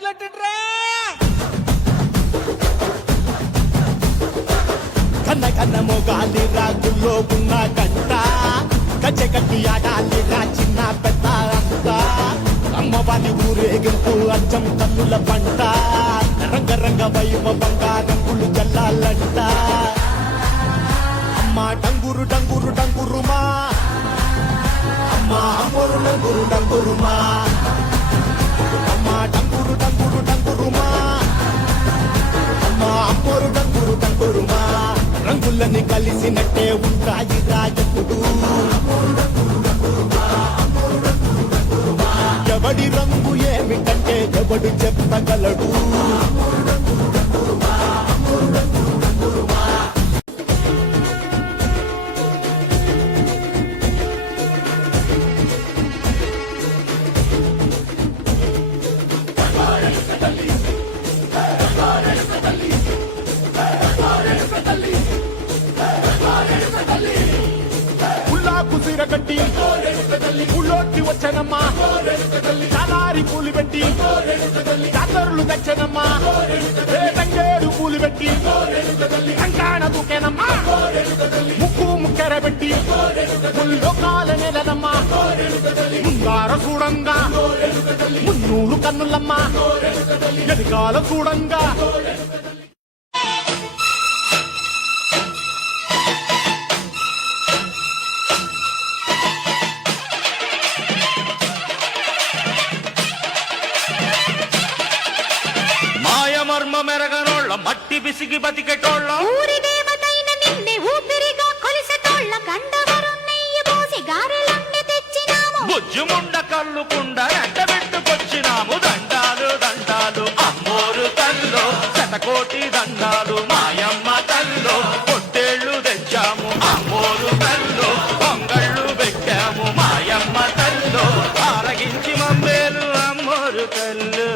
మొదలెట్టండ్రా. కన్న కన్న మొగాలి రాగుల్లో ఉన్న గంట గజ్జె కట్టి ఆడాలి రా చిన్న పెద్ద అంతా అమ్మవారి ఊరేగింపు అచ్చం కన్నుల పంట రంగరంగ వైభవంగా రంగులు జల్లాలంట అమ్మ డంగురు డంగురు డంగురుమా అమ్మ అమ్మోరు డంగురు డంగురుమా అమ్మ డంగురు డంగురు డంగురుమా అమ్మ అమ్మోరు డంగురు డంగురుమా రంగులని కలిసినట్టే ఉంటాయి రాజపుడు ఎవడి రంగు ఏమిటంటే ఎవడు చెప్పగలడు కుసిరగట్టి పుల్లోట్టి వచ్చనమ్మా చాలారి పూలు పెట్టి జాతరులు తెచ్చనమ్మా తంగేడు పూలు పెట్టి కంకాణ దూకేనమ్మా ముక్కు ముక్కెర పెట్టి ముల్లోకాల నెలనమ్మా ముంగార చూడంగా మున్నూరు కన్నులమ్మా ఎదిగాల చూడంగా మెరగనోళ్ళ మట్టి బిసిగి బతికెటోళ్ళ ఊరి దేవతైన నిన్నే ఊపిరిగా కొలిసెటోళ్ళ గండవరం నెయ్యి పోసి గారెలన్నీ తెచ్చినాము బుజ్జుముండ కళ్ళు కుండ ఎండబెట్టుకొచ్చినాము దండాలు దండాలు అమ్మోరు తల్లో శతకోటి దండాలు మాయమ్మ తల్లో పొట్టేళ్లు తెచ్చాము అమ్మోరు తల్లో పొంగళ్ళు పెట్టాము మాయమ్మ తల్లో ఆరగించి మమ్మేలు అమ్మోరు తల్లు